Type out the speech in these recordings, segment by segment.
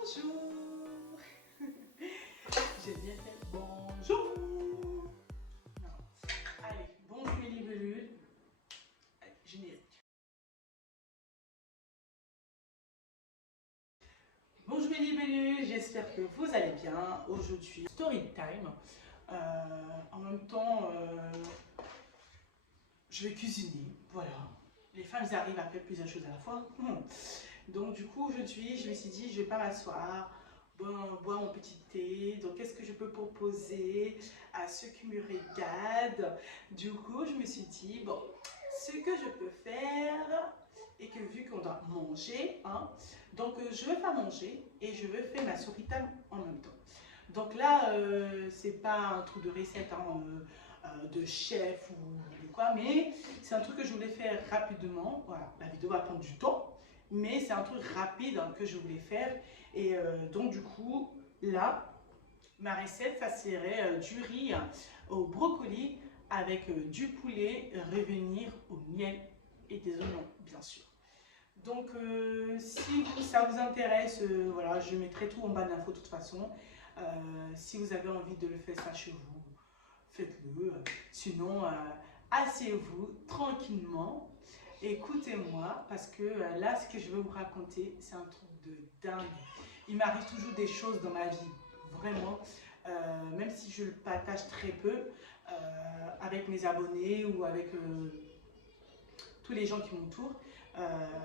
Bonjour. J'ai bien fait bonjour. Non. Allez, bonjour mes libellules. Allez, générique. Bonjour mes libellules, j'espère que vous allez bien. Aujourd'hui, story time. En même temps, je vais cuisiner. Voilà. Les femmes elles arrivent à faire plusieurs choses à la fois. Donc du coup, aujourd'hui, je me suis dit, je vais pas m'asseoir. Bon, boire mon petit thé. Donc, qu'est-ce que je peux proposer à ceux qui me regardent? Du coup, je me suis dit, bon, ce que je peux faire, et que vu qu'on doit manger, hein, donc je vais faire manger et je vais faire ma soritam en même temps. Donc là, c'est pas un truc de recette hein, de chef ou de quoi, mais c'est un truc que je voulais faire rapidement. Voilà, la vidéo va prendre du temps, mais c'est un truc rapide hein, que je voulais faire. Et donc du coup, là, ma recette, ça serait du riz au brocoli avec du poulet, revenir au miel et des oignons, bien sûr. Donc, si ça vous intéresse, voilà, je mettrai tout en bas d'infos de toute façon. Si vous avez envie de le faire ça chez vous, faites-le. Sinon, asseyez-vous tranquillement. Écoutez-moi, parce que là, ce que je vais vous raconter, c'est un truc de dingue. Il m'arrive toujours des choses dans ma vie, vraiment. Même si je le partage très peu avec mes abonnés ou avec tous les gens qui m'entourent.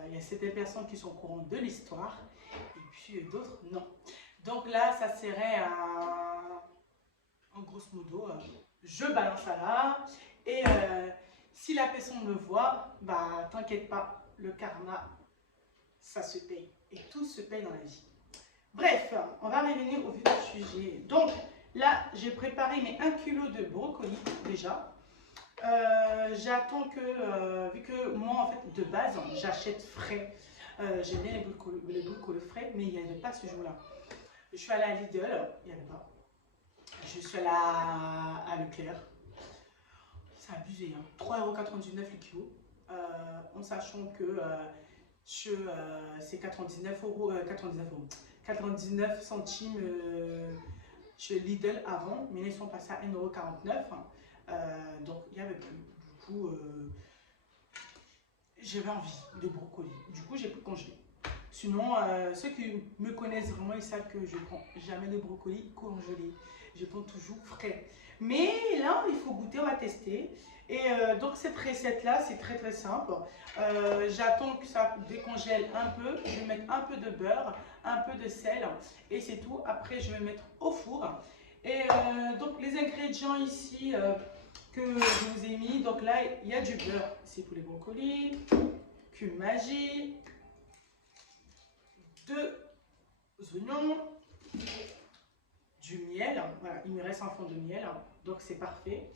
Il y a certaines personnes qui sont au courant de l'histoire et puis d'autres non. Donc là, ça serait en grosso modo, je balance ça là et si la personne me voit, bah t'inquiète pas, le karma, ça se paye et tout se paye dans la vie. Bref, on va revenir au vif du sujet. Donc là, j'ai préparé mes 1 kg de brocoli déjà. J'attends que, vu que moi en fait de base j'achète frais, j'aime bien les brocolis frais, mais il n'y avait pas ce jour-là. Je suis allée à Lidl, il n'y avait pas. Je suis allée à Leclerc, c'est abusé, hein. 3,99 € le kilo, en sachant que c'est 99 centimes chez Lidl avant, mais ils sont passés à 1,49 €. Donc il n'y avait plus. Du coup, j'avais envie de brocoli. Du coup, j'ai pris congelé. Sinon, ceux qui me connaissent vraiment, ils savent que je ne prends jamais de brocoli congelé. Je prends toujours frais. Mais là, il faut goûter, on va tester. Et donc, cette recette-là, c'est très très simple. J'attends que ça décongèle un peu. Je vais mettre un peu de beurre, un peu de sel. Et c'est tout. Après, je vais mettre au four. Et donc, les ingrédients ici que je vous ai mis. Donc là, il y a du beurre. C'est pour les brocolis. Cumin magie. 2 oignons, du miel, voilà, il me reste un fond de miel, donc c'est parfait.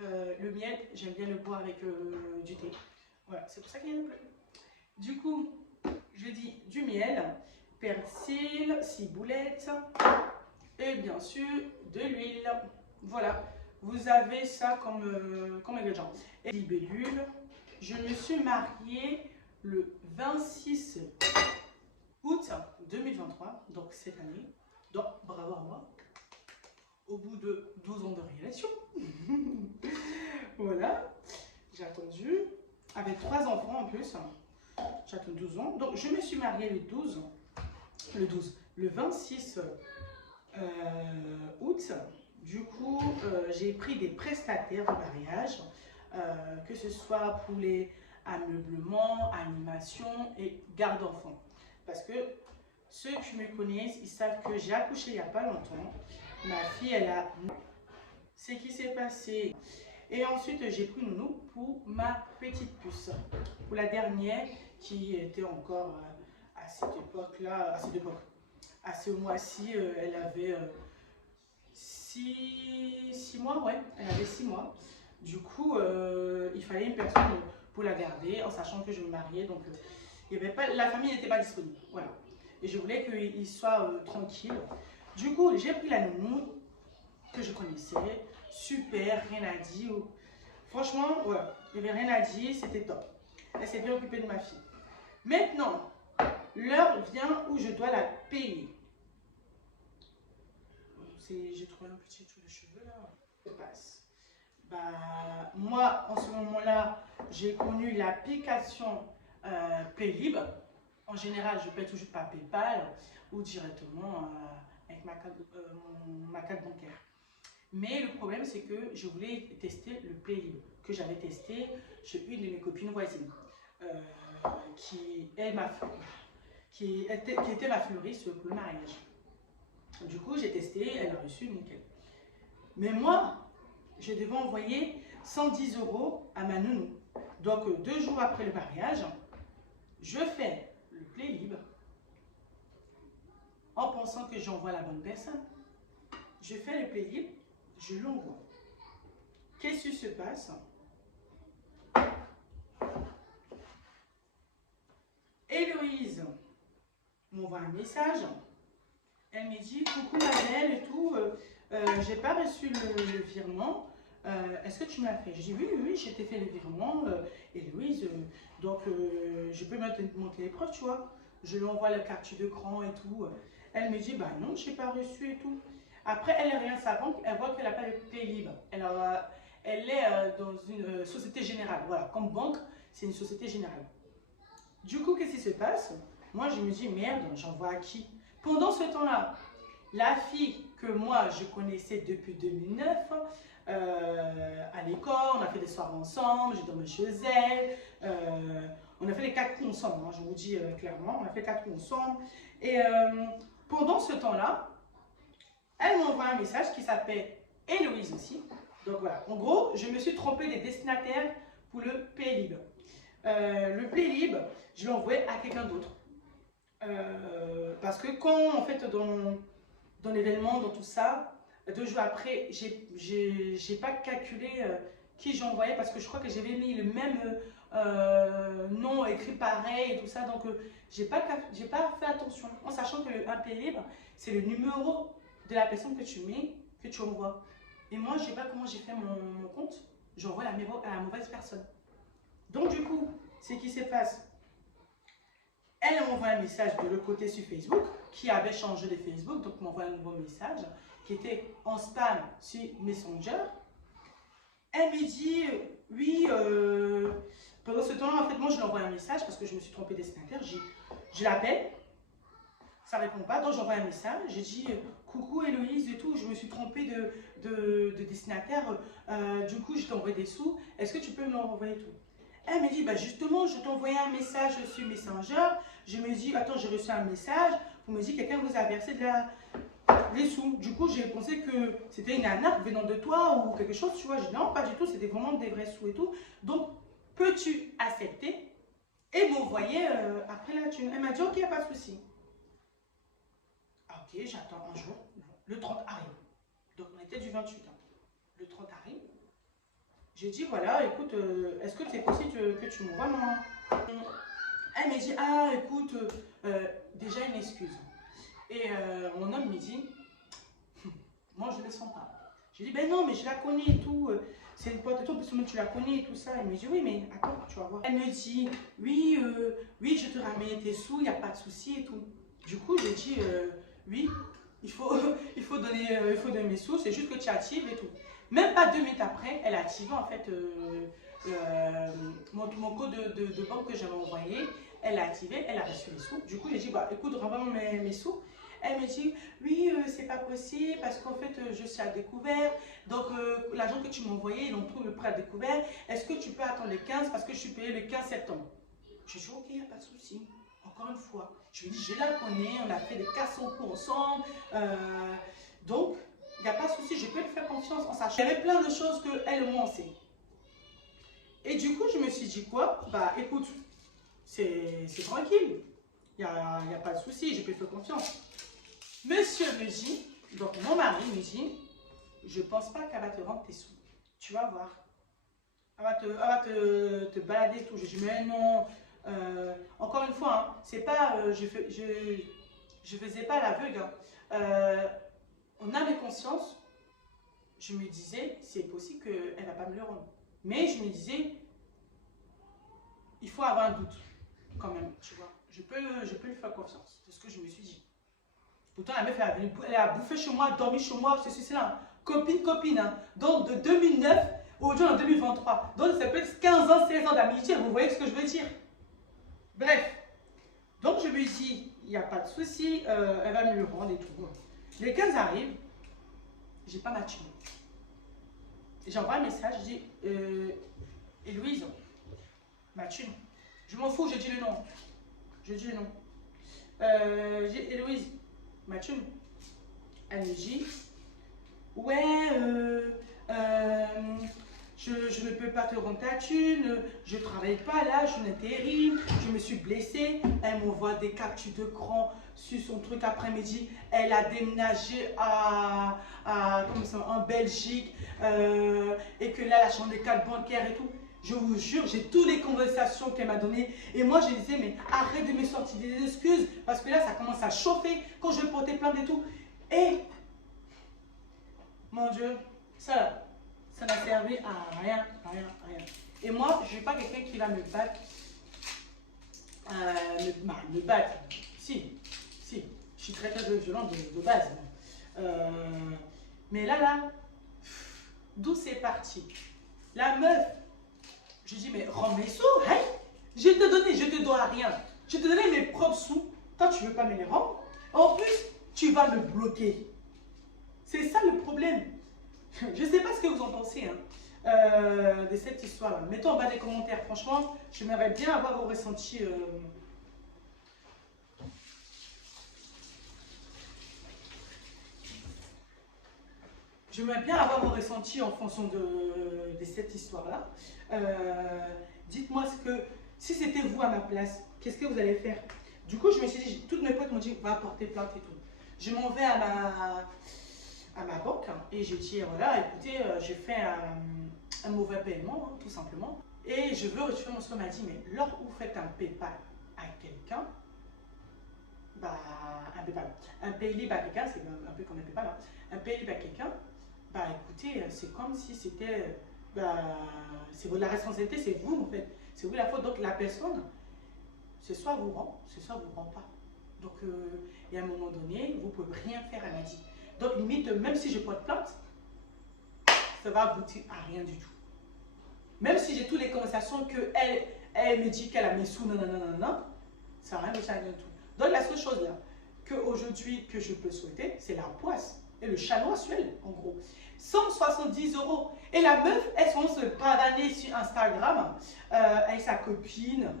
Le miel, j'aime bien le boire avec du thé, voilà, c'est pour ça qu'il y en a plus. Du coup, je dis du miel, persil, ciboulette et bien sûr de l'huile. Voilà, vous avez ça comme ingrédient. Et libellule, je me suis mariée le 26 août 2023, donc cette année. Donc bravo à moi, au bout de 12 ans de relation. Voilà, j'ai attendu, avec 3 enfants en plus, j'ai attendu 12 ans. Donc je me suis mariée le 26 août. Du coup, j'ai pris des prestataires de mariage, que ce soit pour les ameublements, animation et garde d'enfants. Parce que ceux qui me connaissent, ils savent que j'ai accouché il n'y a pas longtemps. Ma fille, elle a... Ce qui s'est passé. Et ensuite, j'ai pris nounou pour ma petite puce. Pour la dernière qui était encore à cette époque-là, à ce mois-ci, elle avait 6 mois, ouais, elle avait 6 mois. Du coup, il fallait une personne pour la garder, en sachant que je me mariais, donc il y avait pas, la famille n'était pas disponible, voilà. Et je voulais qu'il soit tranquille. Du coup, j'ai pris la nounou que je connaissais, super, rien à dire. Franchement, voilà, il n'y avait rien à dire, c'était top. Elle s'est bien occupée de ma fille. Maintenant, l'heure vient où je dois la payer. j'ai trouvé un petit truc de cheveux là. Ça passe. Bah, moi, en ce moment-là, j'ai connu l'application Paylib. En général, je paye toujours par PayPal ou directement avec ma carte bancaire. Mais le problème, c'est que je voulais tester le Paylib que j'avais testé chez une de mes copines voisines qui était ma fleuriste pour le mariage. Du coup, j'ai testé, elle a reçu, nickel. Mais moi, je devais envoyer 110 € à ma nounou. Donc, 2 jours après le mariage, je fais le Paylib en pensant que j'envoie la bonne personne. Je fais le Paylib, je l'envoie. Qu'est-ce qui se passe? Héloïse m'envoie un message. Elle me dit coucou Madeleine et tout, j'ai pas reçu le virement. Est-ce que tu m'as fait? Je dis oui, je t'ai fait le virement, Héloïse. Donc je peux mettre monter les preuves, tu vois. Je lui envoie la carte d'écran et tout. Elle me dit bah non, j'ai pas reçu et tout. Après, elle regarde sa banque, elle voit qu'elle n'a pas de Paylib. Elle est dans une société générale. Voilà, comme banque, c'est une société générale. Du coup, qu'est-ce qui se passe? Moi, je me dis merde, j'envoie à qui? Pendant ce temps-là, la fille que moi je connaissais depuis 2009, à l'école, on a fait des soirées ensemble, j'ai dormi chez elle, on a fait les 4 coups ensemble, hein, je vous dis clairement, on a fait 4 coups ensemble. Et pendant ce temps-là, elle m'envoie un message qui s'appelle Héloïse aussi. Donc voilà, en gros, je me suis trompée des destinataires pour le Paylib. Le Paylib, je l'ai envoyé à quelqu'un d'autre. Parce que quand, en fait, dans l'événement, dans tout ça, 2 jours après, j'ai pas calculé qui j'ai envoyé parce que je crois que j'avais mis le même nom écrit pareil et tout ça. Donc, j'ai pas fait attention en sachant que un Paylib, c'est le numéro de la personne que tu mets, que tu envoies. Et moi, je sais pas comment j'ai fait mon compte. J'envoie à la mauvaise personne. Donc, du coup, ce qui se passe, elle m'envoie un message de l'autre côté sur Facebook, qui avait changé de Facebook, donc m'envoie un nouveau message, qui était en spam sur Messenger. Elle me dit, oui, pendant ce temps-là, en fait, moi, je lui envoie un message parce que je me suis trompée de destinataire. Je l'appelle, ça ne répond pas, donc j'envoie un message. J'ai dit, coucou Héloïse et tout, je me suis trompée de destinataire, du coup, je t'ai envoyé des sous, est-ce que tu peux me renvoyer tout? Elle me dit, bah justement, je t'ai envoyé un message sur Messenger. Je me dis, attends, j'ai reçu un message. Vous me dites, quelqu'un vous a versé des sous. Du coup, j'ai pensé que c'était une arnaque venant de toi ou quelque chose. Tu vois, je dis, non, pas du tout, c'était vraiment des vrais sous et tout. Donc, peux-tu accepter et m'envoyer après la thune? Elle m'a dit, ok, il n'y a pas de souci. Ok, j'attends un jour. Le 30 arrive. Donc, on était du 28. Hein. Le 30 arrive. J'ai dit, voilà, écoute, est-ce que c'est possible que tu m'envoies mon... Elle me dit, ah, écoute, déjà une excuse. Et mon homme me dit, moi, je ne le sens pas. J'ai dit, ben non, mais je la connais et tout. C'est une pote de toi, parce que tu la connais et tout ça. Elle me dit, oui, mais attends, tu vas voir. Elle me dit, oui, oui, je te ramène tes sous, il n'y a pas de souci et tout. Du coup, j'ai dit, oui, il faut donner mes sous, c'est juste que tu actives et tout. Même pas 2 minutes après, elle a activé en fait mon code de banque que j'avais envoyé. Elle a activé, elle a reçu les sous. Du coup, j'ai dit, bah écoute, renvoie mes sous. Elle me dit, oui, c'est pas possible parce qu'en fait, je suis à découvert. Donc, l'argent que tu m'as envoyé, ils l'ont tout le prêt à découvert. Est-ce que tu peux attendre le 15 parce que je suis payé le 15 septembre? J'ai dit, ok, il n'y a pas de souci. Encore une fois, je lui ai dit, je la connais, on a fait des 400 coups ensemble. Donc, il n'y a pas de souci, je peux lui faire confiance en sachant. Il y avait plein de choses qu'elle et moi on sait. Et du coup, je me suis dit quoi? Bah écoute, c'est tranquille. Il n'y a pas de souci, je peux lui faire confiance. Monsieur me dit, donc mon mari me dit, je ne pense pas qu'elle va te rendre tes sous. Tu vas voir. Elle va te balader et tout. Je dis, mais non. Encore une fois, hein, c'est pas, je faisais pas l'aveugle. Hein. On avait conscience, je me disais, c'est possible qu'elle ne va pas me le rendre. Mais je me disais, il faut avoir un doute, quand même, tu vois. Je peux lui faire confiance, c'est ce que je me suis dit. Pourtant, la meuf, elle a bouffé chez moi, dormi chez moi, ceci, cela. Copine, copine. Hein. Donc, de 2009, aujourd'hui, en 2023. Donc, ça peut être 15 ans, 16 ans d'amitié. Vous voyez ce que je veux dire? Bref. Donc, je lui dis, il n'y a pas de souci, elle va me le rendre et tout. Les 15 arrivent, j'ai pas ma thune. J'envoie un message, je dis, Héloïse, ma thune. Je m'en fous, je dis le nom. Je dis le nom. J'ai Héloïse, ma thune. Elle me dit, ouais, je ne peux pas te rendre ta thune, je ne travaille pas là, je suis en intérim, je me suis blessée. Elle m'envoie des captures d'écran sur son truc après-midi. Elle a déménagé comme ça, en Belgique et que là, elle a changé de carte bancaire et tout. Je vous jure, j'ai toutes les conversations qu'elle m'a données. Et moi, je disais, mais arrête de me sortir des excuses parce que là, ça commence à chauffer quand je vais porter plainte et tout. Et, mon Dieu, ça n'a servi à rien, rien, rien. Et moi, je ne suis pas quelqu'un qui va me battre. Me battre. Si, je suis très violente de base. Mais là, d'où c'est parti? La meuf, je dis, mais rends mes sous, hein? Je te dois rien. Je te donnais mes propres sous. Toi, tu ne veux pas me les rendre. En plus, tu vas me bloquer. C'est ça le problème. Je ne sais pas ce que vous en pensez de cette histoire-là. Mettez en bas des commentaires. Franchement, j'aimerais bien avoir vos ressentis. J'aimerais bien avoir vos ressentis en fonction de cette histoire-là. Dites-moi si c'était vous à ma place, qu'est-ce que vous allez faire? Du coup, je me suis dit, toutes mes potes m'ont dit, va porter plainte et tout. Je m'en vais à ma banque et j'ai dit, voilà, écoutez, j'ai fait un mauvais paiement, tout simplement. Et je veux retirer mon soin. Elle m'a dit, mais lors où vous faites un PayPal à quelqu'un, un Paylib à quelqu'un, c'est un peu comme un PayPal, un Paylib à quelqu'un, écoutez, c'est comme si c'était, c'est la responsabilité, c'est vous en fait, c'est vous la faute. Donc la personne, c'est soit vous rend, c'est soit vous rend pas. Donc, et à un moment donné, vous ne pouvez rien faire, elle m'a dit. Donc limite, même si je porte plainte, ça va aboutir à rien du tout. Même si j'ai toutes les conversations elle me dit qu'elle a mes sous, non, ça n'a rien de ça du tout. Donc la seule chose là, qu'aujourd'hui que je peux souhaiter, c'est la poisse et le chanois suel, en gros. 170 €. Et la meuf, elle se pavaner sur Instagram avec sa copine.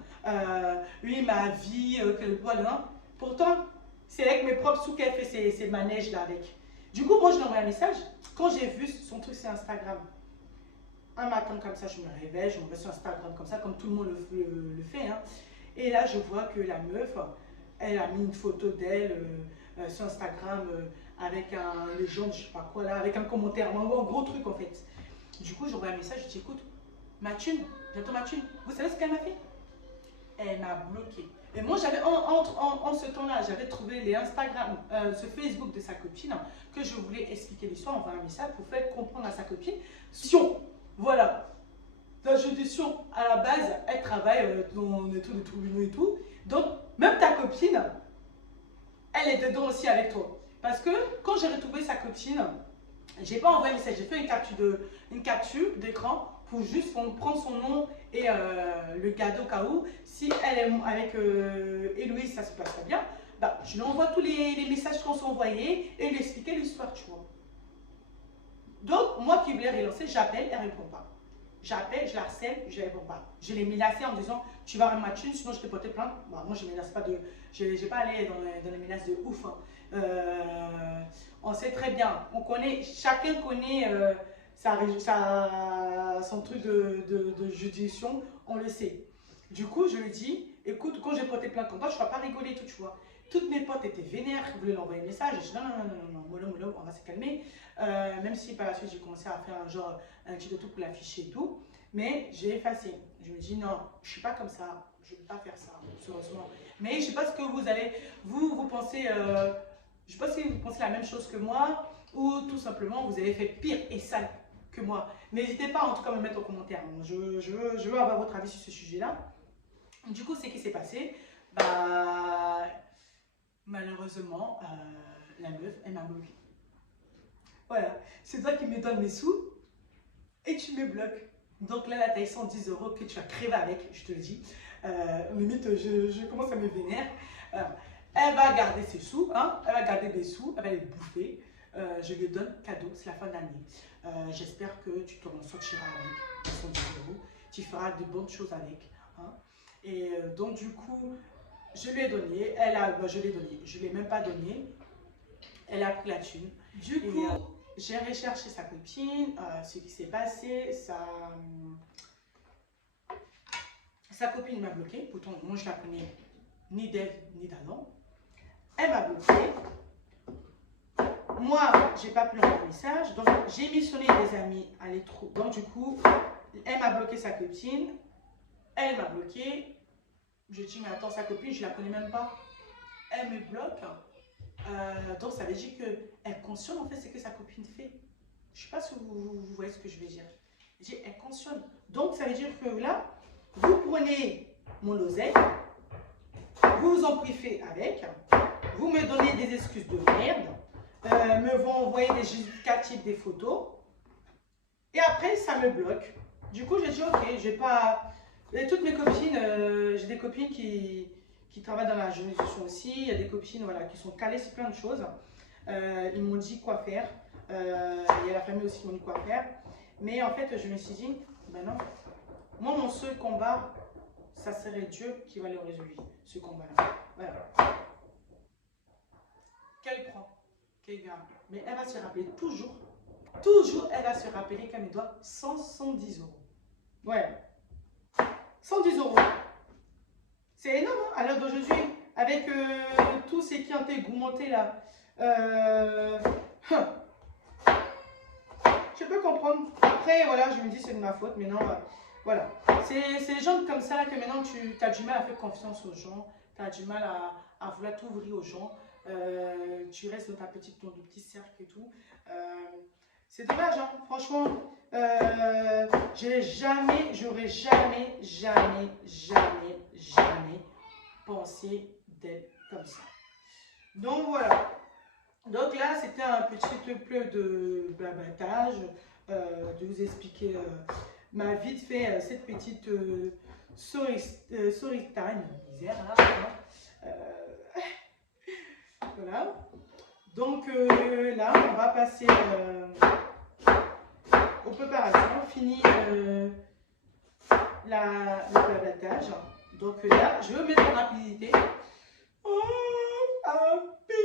Oui, ma vie, que le poil, non. Pourtant, c'est avec mes propres sous qu'elle fait ses manèges là avec. Du coup, moi, je lui envoie un message. Quand j'ai vu son truc sur Instagram, un matin comme ça, je me réveille, je me vais sur Instagram comme ça, comme tout le monde le fait. Hein. Et là, je vois que la meuf, elle a mis une photo d'elle sur Instagram avec un légende, je sais pas quoi là, avec un commentaire, un gros truc en fait. Du coup, j'envoie un message, je dis écoute, ma thune, bientôt ma thune. Vous savez ce qu'elle m'a fait? Elle m'a bloqué. Et moi, j'avais en ce temps-là, j'avais trouvé les Instagram, ce Facebook de sa copine que je voulais expliquer l'histoire, envoyer un message pour faire comprendre à sa copine. Voilà. La juridiction, à la base, elle travaille dans les tribunaux et tout. Donc, même ta copine, elle est dedans aussi avec toi. Parce que quand j'ai retrouvé sa copine, j'ai pas envoyé un message, j'ai fait une capture d'écran pour juste prendre son nom et le cadeau au cas où. Si elle est avec Héloïse, ça se passe pas bien, je lui envoie tous les messages qu'on s'est envoyés et lui expliquer l'histoire, tu vois. Donc, moi qui voulais relancer, j'appelle, elle répond pas. J'appelle, je la harcèle, je ne réponds pas. Je l'ai menacée en me disant, tu vas rendre ma thune, sinon je te porte plainte. Moi, je ne menace pas de... Je n'ai pas allé dans les menaces de ouf. Hein. On sait très bien, chacun connaît son truc de juridiction, on le sait. Du coup, je lui dis, écoute, quand j'ai porté plainte contre toi, je ne vais pas rigoler tout, tu vois. Toutes mes potes étaient vénères, elles voulaient l'envoyer un message. Je dis non, mollo, on va se calmer. Même si par la suite j'ai commencé à faire un petit de tout pour l'afficher et tout. Mais j'ai effacé. Je me dis non, je ne suis pas comme ça. Je ne vais pas faire ça, sérieusement. Mais je ne sais pas ce que vous allez. Vous pensez. Je ne sais pas si vous pensez la même chose que moi. Ou tout simplement vous avez fait pire et sale que moi. N'hésitez pas en tout cas à me mettre en commentaire. Je veux avoir votre avis sur ce sujet-là. Du coup, c'est ce qui s'est passé. Malheureusement, la meuf, elle m'a bloqué. Voilà, c'est toi qui me donnes mes sous et tu me bloques. Donc là, la taille 110 € que tu vas crever avec, je te le dis. Limite, je commence à me vénérer. Elle va garder ses sous, hein, elle va garder des sous, elle va les bouffer. Je lui donne cadeau, c'est la fin de l'année. J'espère que tu t'en sortiras avec 110 €. Tu feras de bonnes choses avec. Hein. Et donc du coup, je lui ai donné, je l'ai donné, je ne l'ai même pas donné. Elle a pris la thune. Du coup, j'ai recherché sa copine, ce qui s'est passé, sa copine m'a bloqué, pourtant moi je la connais ni d'Ève ni d'Adam. Elle m'a bloqué. Moi, j'ai pas pu envoyer un message, donc j'ai missionné des amis à les trouver. Donc du coup, elle m'a bloqué sa copine, elle m'a bloqué. Je dis mais attends, sa copine, je la connais même pas. Elle me bloque. Donc ça veut dire qu'elle cautionne en fait ce que sa copine fait. Je ne sais pas si vous voyez ce que je veux dire. Elle cautionne. Donc ça veut dire que là, vous prenez mon oseille, vous vous en privez avec, vous me donnez des excuses de merde, me vont envoyer des justificatifs, des photos, et après ça me bloque. Du coup j'ai dit ok, je vais pas... Et toutes mes copines, j'ai des copines qui travaillent dans la juridiction aussi, il y a des copines voilà, qui sont calées sur plein de choses. Ils m'ont dit quoi faire, il y a la famille aussi qui m'ont dit quoi faire. Mais en fait, je me suis dit, ben non, moi mon seul combat, ça serait Dieu qui va le résoudre, ce combat-là. Voilà. Qu'elle prend, qu'elle garde. Mais elle va se rappeler toujours, elle va se rappeler qu'elle me doit 110 €. Ouais, 110 €. C'est énorme hein, à l'heure d'aujourd'hui, avec tout ce qui ont été augmenté là. Je peux comprendre. Après, voilà, je me dis c'est de ma faute, mais non, voilà. C'est les gens comme ça là, que maintenant tu as du mal à faire confiance aux gens, tu as du mal à vouloir t'ouvrir aux gens. Tu restes dans ton petit cercle et tout. C'est dommage, hein, franchement. J'aurais jamais pensé d'être comme ça. Donc voilà. Donc là, c'était un petit peu de blabatage, de vous expliquer ma vite fait cette petite story time, misère là. Hein. Voilà. Donc là, on va passer aux préparations, fini le blablatage. Donc là, je vais mettre en rapidité. Oh, un pic!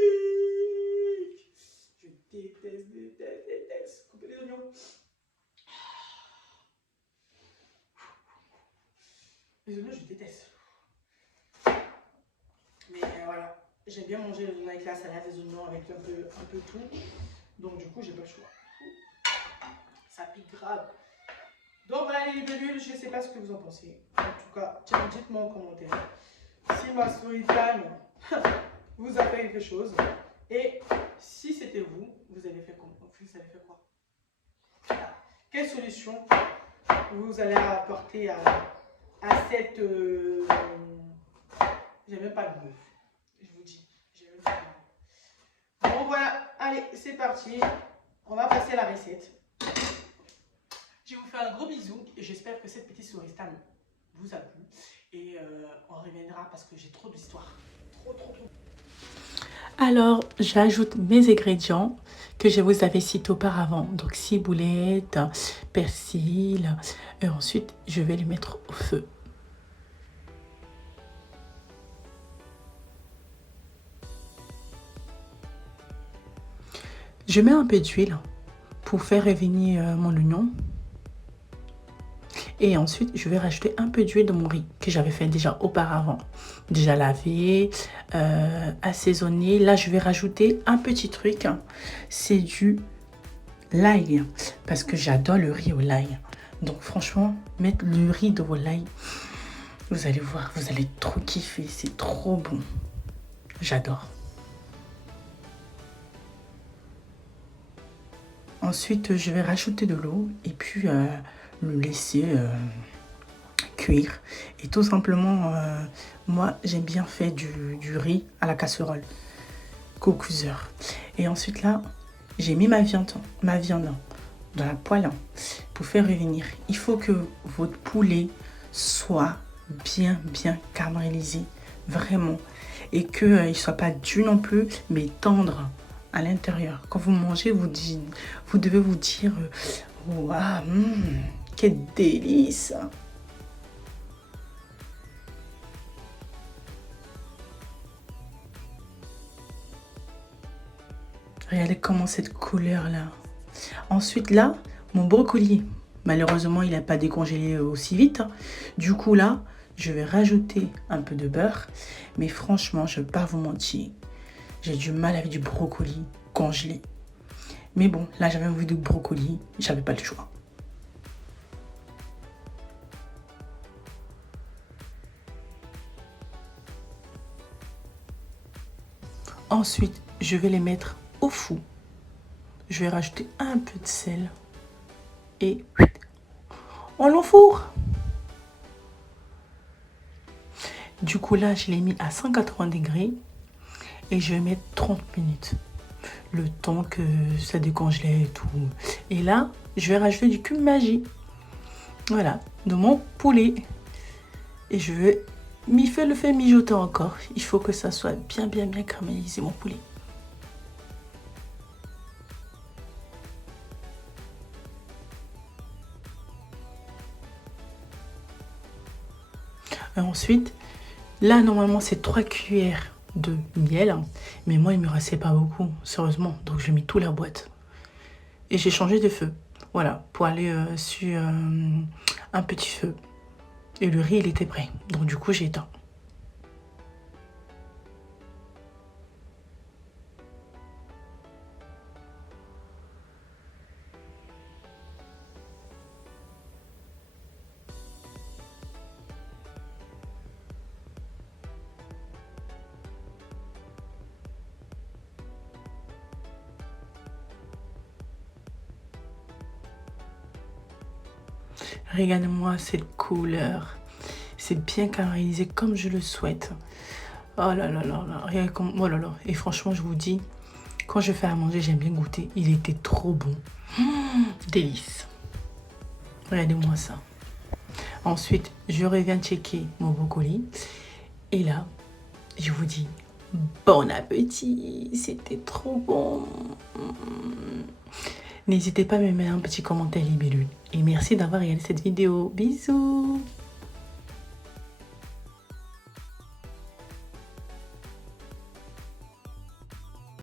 Je déteste. Couper les oignons. Les oignons, je déteste. Mais voilà, j'aime bien manger les oignons avec la salade, les oignons avec un peu tout. Donc du coup, j'ai pas le choix. Ça pique grave. Donc voilà les libellules, je ne sais pas ce que vous en pensez. En tout cas, dites-moi en commentaire si ma story time vous a fait quelque chose. Et si c'était vous, vous avez fait quoi? Quelle solution vous allez apporter à cette... j'ai même pas de bœuf. Je vous dis, j'ai même pas de bœuf. Bon voilà, allez, c'est parti. On va passer à la recette. Je vous fais un gros bisou et j'espère que cette petite story time vous a plu. Et on reviendra parce que j'ai trop d'histoires. Trop. Alors, j'ajoute mes ingrédients que je vous avais cités auparavant. Donc, ciboulette, persil. Et ensuite, je vais les mettre au feu. Je mets un peu d'huile pour faire revenir mon oignon. Et ensuite, je vais rajouter un peu d'huile dans mon riz que j'avais fait déjà auparavant. Déjà lavé, assaisonné. Là, je vais rajouter un petit truc. C'est du l'ail. Parce que j'adore le riz au l'ail. Donc franchement, mettre le riz dans l'ail, vous allez voir, vous allez trop kiffer. C'est trop bon. J'adore. Ensuite, je vais rajouter de l'eau et puis le laisser cuire. Et tout simplement, moi, j'aime bien faire du riz à la casserole. co-cuiseur. Et ensuite là, j'ai mis ma viande dans la poêle pour faire revenir. Il faut que votre poulet soit bien caramélisé, vraiment. Et qu'il ne soit pas dur non plus, mais tendre à l'intérieur. Quand vous mangez, vous devez vous dire « Waouh, quel délice !» Regardez comment cette couleur là. Ensuite là, mon brocoli, malheureusement il n'a pas décongelé aussi vite. Du coup là, je vais rajouter un peu de beurre. Mais franchement, je ne vais pas vous mentir. J'ai du mal avec du brocoli congelé. Mais bon, là j'avais envie de brocoli, j'avais pas le choix. Ensuite, je vais les mettre au four. Je vais rajouter un peu de sel et on l'enfourre. Du coup là, je l'ai mis à 180 degrés et je vais mettre 30 minutes. Le temps que ça décongèle et tout. Et là, je vais rajouter du cube magie. Voilà, de mon poulet. Et je vais le faire mijoter encore. Il faut que ça soit bien caramélisé, mon poulet. Et ensuite, là, normalement, c'est 3 cuillères de miel. Mais moi, il ne me restait pas beaucoup, sérieusement. Donc, j'ai mis tout la boîte. Et j'ai changé de feu. Voilà, pour aller sur un petit feu. Et le riz, il était prêt. Donc, du coup, j'ai éteint. Regardez-moi cette couleur. C'est bien caramélisé comme je le souhaite. Oh là là là là. Regardez comme... Oh là là. Et franchement, je vous dis, quand je fais à manger, j'aime bien goûter. Il était trop bon. Délice. Regardez-moi ça. Ensuite, je reviens checker mon brocoli. Et là, je vous dis, bon appétit. C'était trop bon. N'hésitez pas à me mettre un petit commentaire libellule. Et merci d'avoir regardé cette vidéo. Bisous.